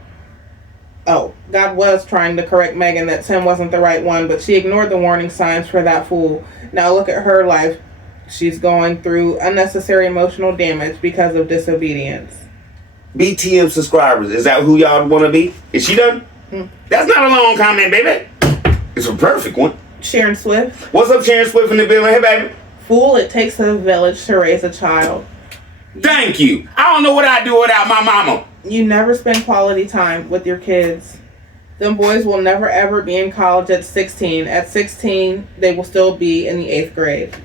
Oh, God was trying to correct Megan that Tim wasn't the right one, but she ignored the warning signs for that fool. Now look at her life. She's going through unnecessary emotional damage because of disobedience. BTM subscribers, is that who y'all want to be? Is she done? That's not a long comment, baby. It's a perfect one. Sharon Swift. What's up, Sharon Swift in the building? Hey, baby. Fool, it takes a village to raise a child. Thank you. I don't know what I'd do without my mama. You never spend quality time with your kids. Them boys will never ever be in college at 16. At 16, they will still be in the 8th grade.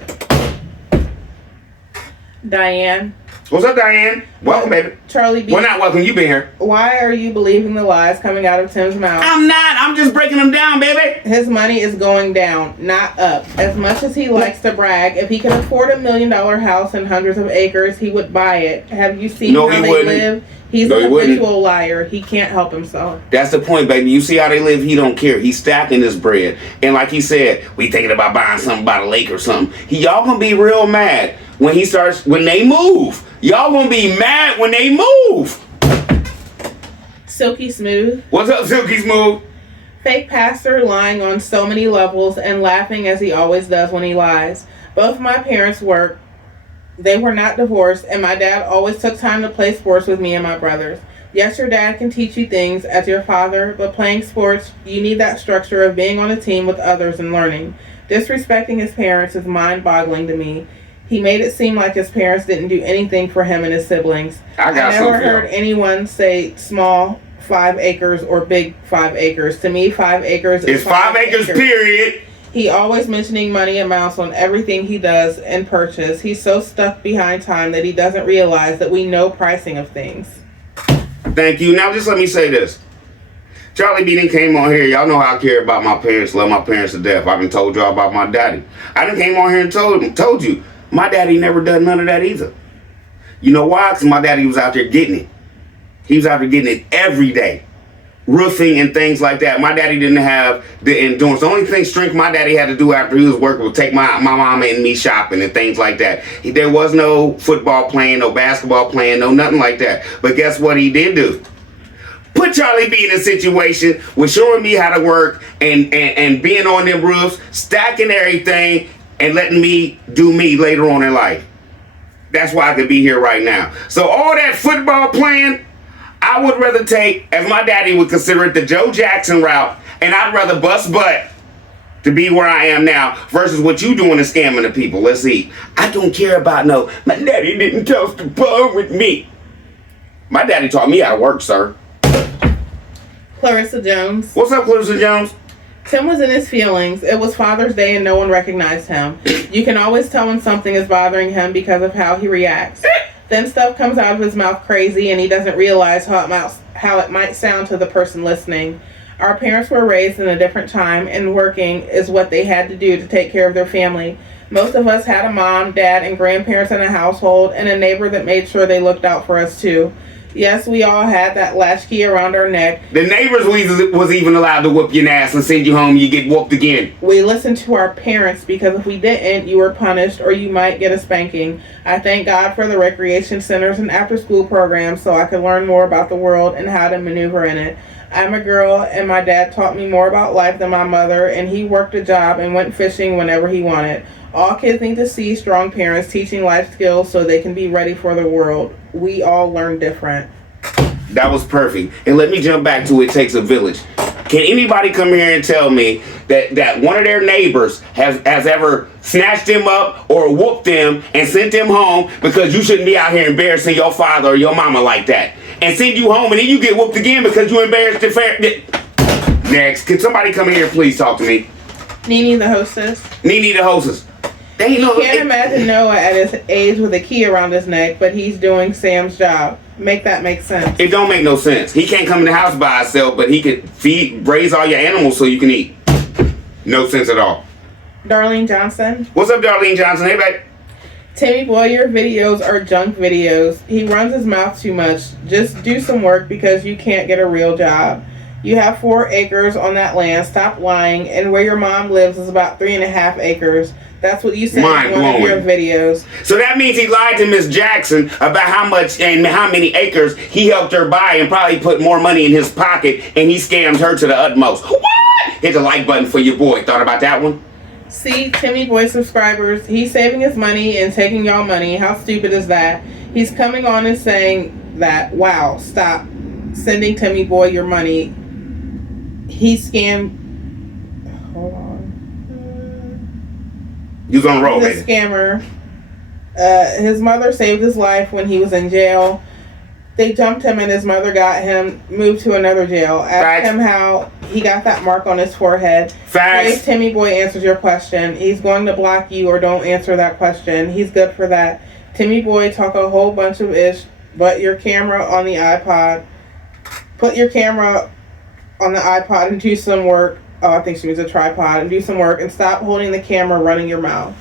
Diane. What's up, Diane? Welcome, baby. Charlie B. Well, not welcome. You been here. Why are you believing the lies coming out of Tim's mouth? I'm not. I'm just breaking them down, baby. His money is going down, not up. As much as he likes to brag, if he could afford $1 million house and hundreds of acres, he would buy it. Have you seen how they live? He's an habitual liar. He can't help himself. That's the point, baby. You see how they live? He don't care. He's stacking his bread. And like he said, we thinking about buying something by the lake or something. Y'all gonna be real mad when they move. Y'all gonna be mad when they move. Silky Smooth. What's up, Silky Smooth? Fake pastor lying on so many levels and laughing as he always does when he lies. Both my parents work. They were not divorced, and my dad always took time to play sports with me and my brothers. Yes, your dad can teach you things as your father, but playing sports, you need that structure of being on a team with others and learning. Disrespecting his parents is mind-boggling to me. He made it seem like his parents didn't do anything for him and his siblings. I never heard anyone say small 5 acres or big 5 acres. To me, 5 acres is 5 acres, period. He always mentioning money amounts on everything he does and purchase. He's so stuck behind time that he doesn't realize that we know pricing of things. Thank you. Now just let me say this. Charlie B done came on here. Y'all know how I care about my parents, love my parents to death. I done told y'all about my daddy. I done came on here and told you, my daddy never done none of that either. You know why? Because my daddy was out there getting it. He was out there getting it every day. Roofing and things like that. My daddy didn't have the endurance. The only thing strength my daddy had to do after he was working was take my mama and me shopping and things like that. There was no football playing, no basketball playing, no nothing like that. But guess what he did do? Put Charlie B in a situation with showing me how to work and being on them roofs, stacking everything, and letting me do me later on in life. That's why I could be here right now. So all that football playing, I would rather take, as my daddy would consider it, the Joe Jackson route, and I'd rather bust butt to be where I am now versus what you doing is scamming the people. Let's see. I don't care about my daddy didn't toast the bun with me. My daddy taught me how to work, sir. Clarissa Jones. What's up, Clarissa Jones? Tim was in his feelings. It was Father's Day and no one recognized him. You can always tell when something is bothering him because of how he reacts. Then stuff comes out of his mouth crazy and he doesn't realize how it might sound to the person listening. Our parents were raised in a different time and working is what they had to do to take care of their family. Most of us had a mom, dad, and grandparents in a household and a neighbor that made sure they looked out for us too. Yes, we all had that latchkey around our neck. The neighbors was even allowed to whoop your ass and send you home. You get whooped again. We listened to our parents because if we didn't, you were punished or you might get a spanking. I thank God for the recreation centers and after-school programs so I could learn more about the world and how to maneuver in it. I'm a girl, and my dad taught me more about life than my mother, and he worked a job and went fishing whenever he wanted. All kids need to see strong parents teaching life skills so they can be ready for the world. We all learn different. That was perfect. And let me jump back to It Takes a Village. Can anybody come here and tell me that one of their neighbors has ever snatched them up or whooped them and sent them home because you shouldn't be out here embarrassing your father or your mama like that? And send you home and then you get whooped again because you embarrassed the Next. Can somebody come here and please talk to me? Nene the hostess. Nene the hostess. They ain't You no, can't imagine Noah at his age with a key around his neck, but he's doing Sam's job. Make that make sense. It don't make no sense. He can't come in the house by himself, but he can raise all your animals so you can eat. No sense at all. Darlene Johnson. What's up, Darlene Johnson? Hey, babe. Timmy boy, your videos are junk videos. He runs his mouth too much. Just do some work because you can't get a real job. You have 4 acres on that land. Stop lying. And where your mom lives is about 3.5 acres. That's what you said in one of your videos. So that means he lied to Miss Jackson about how much and how many acres he helped her buy and probably put more money in his pocket, and he scammed her to the utmost. What? Hit the like button for your boy. Thought about that one? See, Timmy boy subscribers, he's saving his money and taking y'all money. How stupid is that? He's coming on and saying that, wow, stop sending Timmy boy your money. He scammed. Hold on. You gonna roll, He's a baby. scammer. His mother saved his life when he was in jail. They jumped him and his mother got him moved to another jail. Ask him how he got that mark on his forehead. Facts. Timmy boy answers your question. He's going to block you or don't answer that question. He's good for that. Timmy boy talk a whole bunch of ish, but your camera on the iPod. Put your camera on the iPod and do some work. Oh, I think she means a tripod. And do some work and stop holding the camera running your mouth.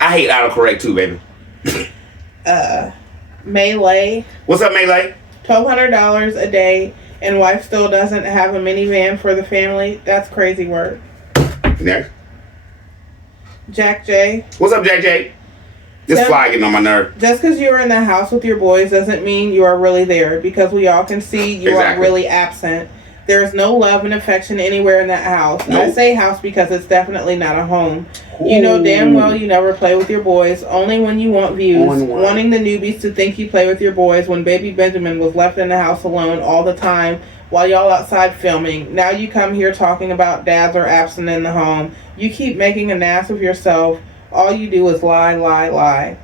I hate autocorrect too, baby. Melee. What's up, Melee? $1,200 a day, and wife still doesn't have a minivan for the family. That's crazy work. Next. Jack J. What's up, Jack J? This fly getting on my nerve. Just because you're in the house with your boys doesn't mean you are really there, because we all can see you are really absent. There's no love and affection anywhere in that house. Nope. I say house because it's definitely not a home. Ooh. You know damn well you never play with your boys, only when you want views. Wanting the newbies to think you play with your boys when baby Benjamin was left in the house alone all the time while y'all outside filming. Now you come here talking about dads are absent in the home. You keep making an ass of yourself. All you do is lie, lie, lie.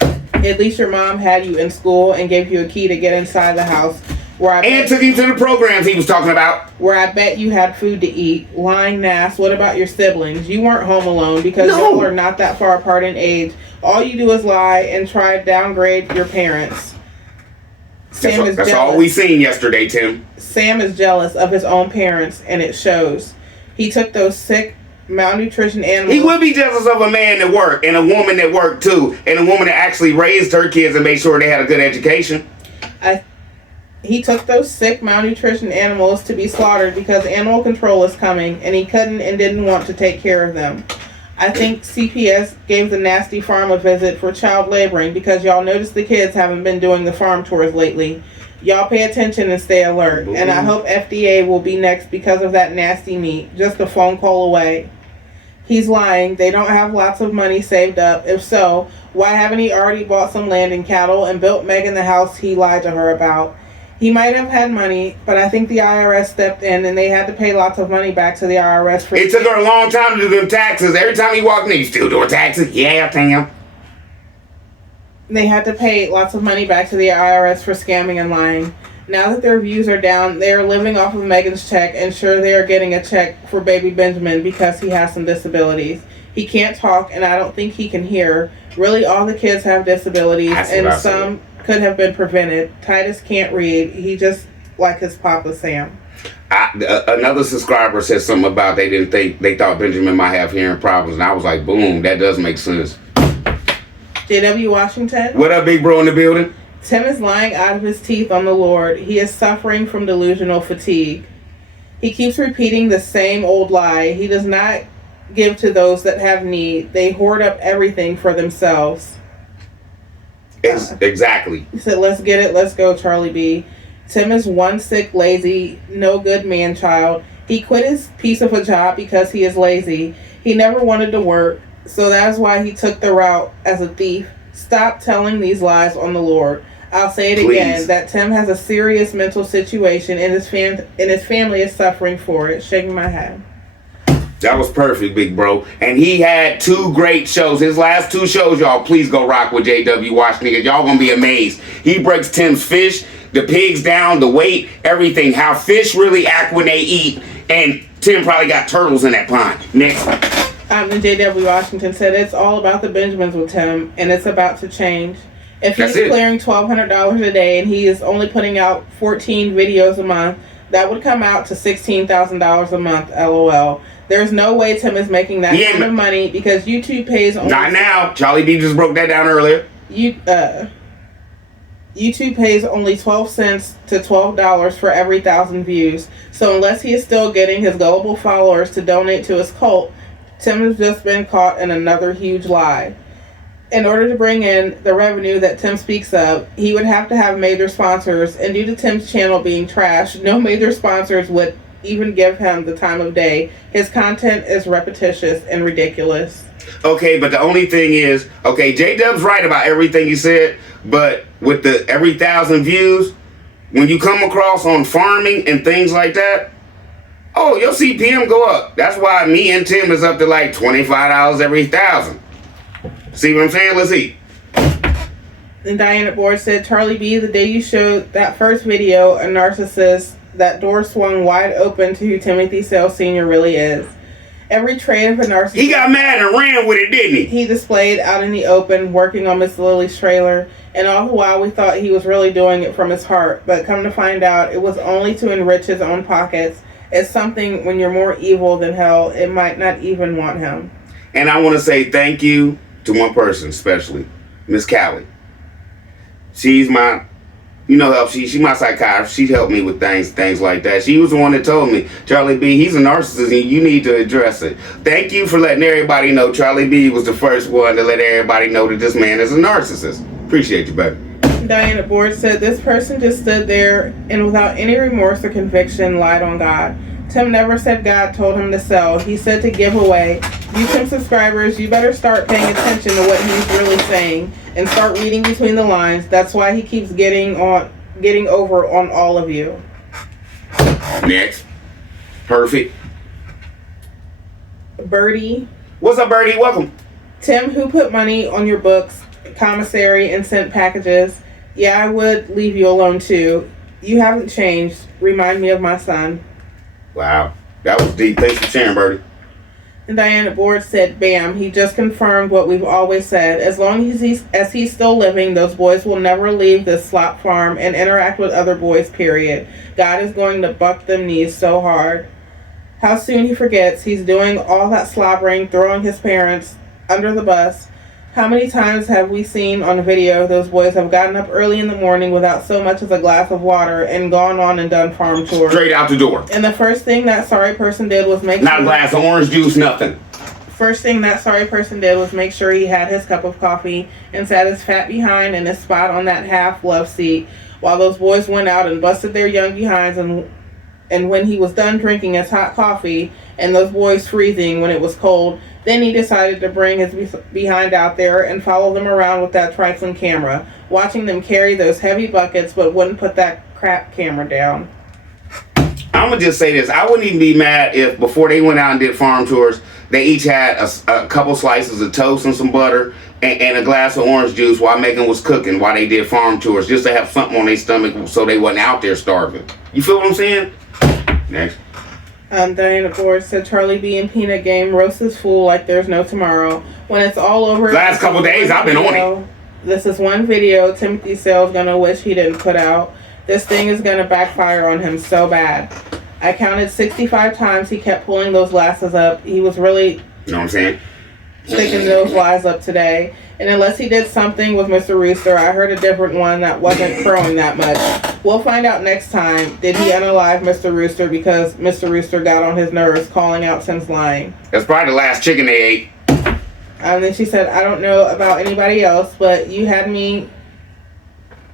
At least your mom had you in school and gave you a key to get inside the house. And took him to the programs he was talking about. Where I bet you had food to eat. Lying Nass, what about your siblings? You weren't home alone because y'all are not that far apart in age. All you do is lie and try to downgrade your parents. That's all we seen yesterday, Tim. Sam is jealous of his own parents, and it shows. He took those sick, malnutrition animals. He would be jealous of a man that worked and a woman that worked too, and a woman that actually raised her kids and made sure they had a good education. He took those sick, malnutrition animals to be slaughtered because animal control is coming, and he couldn't and didn't want to take care of them. I think CPS gave the nasty farm a visit for child laboring because y'all notice the kids haven't been doing the farm tours lately. Y'all pay attention and stay alert. And I hope FDA will be next because of that nasty meat. Just a phone call away. He's lying. They don't have lots of money saved up. If so, why haven't he already bought some land and cattle and built Megan the house he lied to her about? He might have had money, but I think the IRS stepped in and they had to pay lots of money back to the IRS for... It took her a long time to do them taxes. Every time he walked in, you still doing taxes? Yeah, Tim. They had to pay lots of money back to the IRS for scamming and lying. Now that their views are down, they are living off of Megan's check, and sure they are getting a check for baby Benjamin because he has some disabilities. He can't talk, and I don't think he can hear. Really, all the kids have disabilities, and some could have been prevented. Titus can't read. He just like his papa Sam. Another subscriber said something about they thought Benjamin might have hearing problems, and I was like, boom, that does make sense. JW Washington. What up, big bro in the building? Tim is lying out of his teeth on the Lord. He is suffering from delusional fatigue. He keeps repeating the same old lie. He does not give to those that have need. They hoard up everything for themselves. Exactly. He said, let's get it. Let's go, Charlie B. Tim is one sick, lazy, no good man-child. He quit his piece of a job because he is lazy. He never wanted to work, so that's why he took the route as a thief. Stop telling these lies on the Lord. I'll say it again, that Tim has a serious mental situation and his family is suffering for it. Shaking my head. That was perfect, big bro. And he had 2 great shows. His last 2 shows, y'all, please go rock with JW Watch, niggas. Y'all gonna be amazed. He breaks Tim's fish, the pigs down, the weight, everything. How fish really act when they eat. And Tim probably got turtles in that pond. Next. And JW Washington said, it's all about the Benjamins with Tim, and it's about to change. If he's clearing $1,200 a day and he is only putting out 14 videos a month, that would come out to $16,000 a month, LOL. There's no way Tim is making that kind of money because YouTube pays only... Not now. Charlie D just broke that down earlier. YouTube pays only 12 cents to $12 for every 1,000 views. So unless he is still getting his gullible followers to donate to his cult, Tim has just been caught in another huge lie. In order to bring in the revenue that Tim speaks of, he would have to have major sponsors, and due to Tim's channel being trash, no major sponsors would even give him the time of day. His content is repetitious and ridiculous. Okay, but the only thing is, okay, J-Dub's right about everything he said, but with the every 1,000 views, when you come across on farming and things like that, oh, your CPM go up. That's why me and Tim is up to like $25 every 1,000. See what I'm saying? Let's see. And Diana Board said, Charlie B, the day you showed that first video, a narcissist, that door swung wide open to who Timothy Sale Sr. really is. Every trait of a narcissist... He got mad and ran with it, didn't he? He displayed out in the open, working on Miss Lily's trailer, and all the while we thought he was really doing it from his heart, but come to find out, it was only to enrich his own pockets. It's something when you're more evil than hell, it might not even want him. And I want to say thank you to one person, especially Miss Callie. She's my, you know, she's my psychiatrist. She helped me with things like that. She was the one that told me, Charlie B, he's a narcissist and you need to address it. Thank you for letting everybody know Charlie B was the first one to let everybody know that this man is a narcissist. Appreciate you, baby. Diana Board said, this person just stood there and without any remorse or conviction lied on God. Tim never said God told him to sell. He said to give away. You Tim subscribers, you better start paying attention to what he's really saying and start reading between the lines. That's why he keeps getting over on all of you. Next. Perfect. Birdie. What's up, Birdie? Welcome. Tim, who put money on your books, commissary, and sent packages? Yeah, I would leave you alone too. You haven't changed. Remind me of my son. Wow. That was deep. Thanks for sharing, Birdie. And Diana Board said, bam, he just confirmed what we've always said. As long as he's still living, those boys will never leave this slop farm and interact with other boys, period. God is going to buck them knees so hard. How soon he forgets he's doing all that slobbering, throwing his parents under the bus. How many times have we seen on video those boys have gotten up early in the morning without so much as a glass of water and gone on and done farm chores? Straight out the door. And the first thing that sorry person did was make Not a glass of orange juice, nothing. First thing that sorry person did was make sure he had his cup of coffee and sat his fat behind in his spot on that half love seat while those boys went out and busted their young behinds, and when he was done drinking his hot coffee and those boys freezing when it was cold, then he decided to bring his behind out there and follow them around with that trifling camera, watching them carry those heavy buckets but wouldn't put that crap camera down. I'm going to just say this. I wouldn't even be mad if before they went out and did farm tours, they each had a couple slices of toast and some butter and a glass of orange juice while Megan was cooking while they did farm tours, just to have something on their stomach so they wasn't out there starving. You feel what I'm saying? Next. Diana Board said Charlie B and Peanut Game roast this fool like there's no tomorrow. When it's all over... Last couple days I've been on it. This is one video Timothy Sale's gonna wish he didn't put out. This thing is gonna backfire on him so bad. I counted 65 times he kept pulling those glasses up. He was really... You know what I'm saying? Sticking those lies up today. And unless he did something with Mr. Rooster, I heard a different one that wasn't crowing that much. We'll find out next time. Did he unalive Mr. Rooster because Mr. Rooster got on his nerves calling out Tim's lying? That's probably the last chicken they ate. And then she said, I don't know about anybody else, but you had me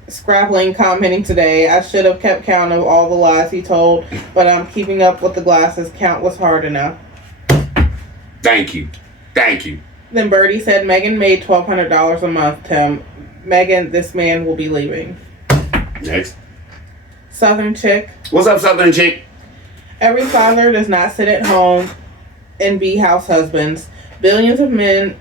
scrabbling commenting today. I should have kept count of all the lies he told, but I'm keeping up with the glasses. Count was hard enough. Thank you. Thank you. Then Birdie said Megan made $1,200 a month, Tim. Megan, this man will be leaving. Next. Southern Chick. What's up, Southern Chick? Every father does not sit at home and be house husbands. Billions of men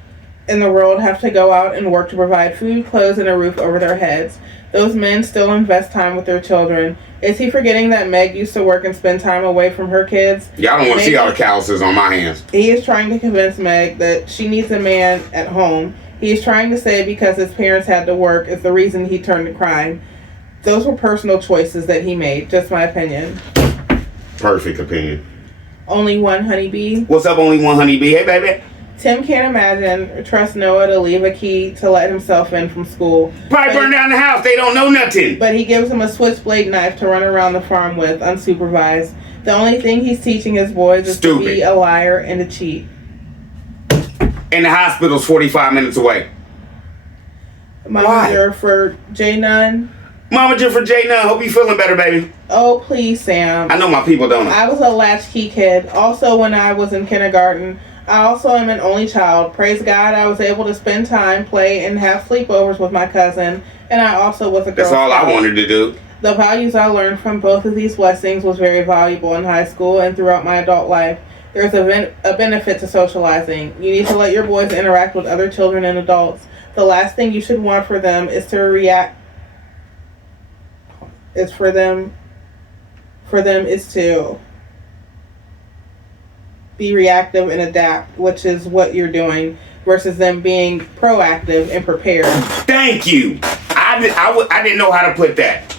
in the world have to go out and work to provide food, clothes, and a roof over their heads. Those men still invest time with their children. Is he forgetting that Meg used to work and spend time away from her kids? Y'all don't want to see all the calluses on my hands. He is trying to convince Meg that she needs a man at home. He is trying to say because his parents had to work is the reason he turned to crime. Those were personal choices that he made. Just my opinion. Perfect opinion. Only one honeybee. What's up, only one honeybee? Hey, baby. Tim can't imagine or trust Noah to leave a key to let himself in from school. Probably burn down the house. They don't know nothing. But he gives him a switchblade knife to run around the farm with, unsupervised. The only thing he's teaching his boys is to be a liar and to cheat. And the hospital's 45 minutes away. Momager for J Nunn. Momager for J Nunn. Hope you feeling better, baby. Oh, please, Sam. I know my people don't know. I was a latchkey kid. Also, when I was in kindergarten, I also am an only child. Praise God, I was able to spend time, play, and have sleepovers with my cousin. And I also was a girl. That's all I wanted to do. The values I learned from both of these blessings was very valuable in high school and throughout my adult life. There's a benefit to socializing. You need to let your boys interact with other children and adults. The last thing you should want for them is to react. It's for them is to be reactive and adapt, which is what you're doing, versus them being proactive and prepared. Thank you. I didn't know how to put that.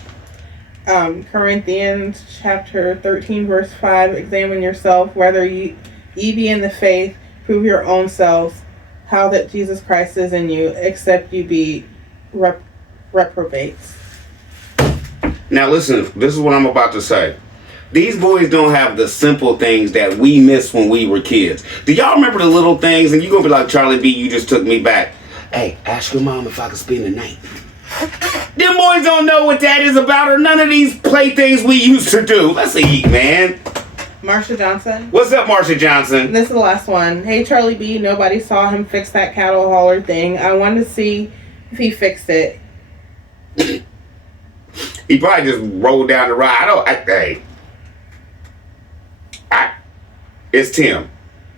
Corinthians chapter 13 verse 5, examine yourself whether ye be in the faith, prove your own selves how that Jesus Christ is in you, except you be reprobates. Now listen, this is what I'm about to say. These boys don't have the simple things that we missed when we were kids. Do y'all remember the little things? And you're going to be like, Charlie B, you just took me back. Hey, ask your mom if I could spend the night. Them boys don't know what that is about or none of these playthings we used to do. Let's eat, man. Marsha Johnson. What's up, Marsha Johnson? This is the last one. Hey, Charlie B, nobody saw him fix that cattle hauler thing. I wanted to see if he fixed it. He probably just rolled down the ride. It's Tim.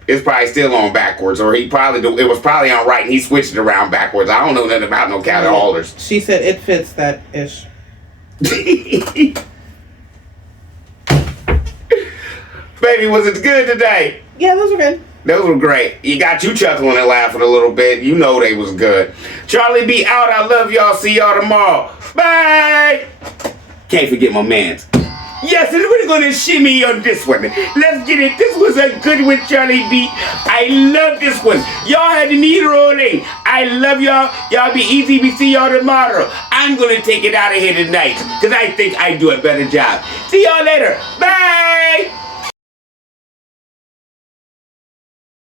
It's probably still on backwards, or it was probably on right and he switched it around backwards. I don't know nothing about no cattle haulers. She said it fits that ish. Baby, was it good today? Yeah, those were good. Those were great. You got you chuckling and laughing a little bit. You know they was good. Charlie B out. I love y'all. See y'all tomorrow. Bye. Can't forget my mans. Yes, and we're going to shimmy on this one. Let's get it. This was a good one, Charlie B. I love this one. Y'all had me rolling. I love y'all. Y'all be easy. We see y'all tomorrow. I'm going to take it out of here tonight because I think I do a better job. See y'all later. Bye.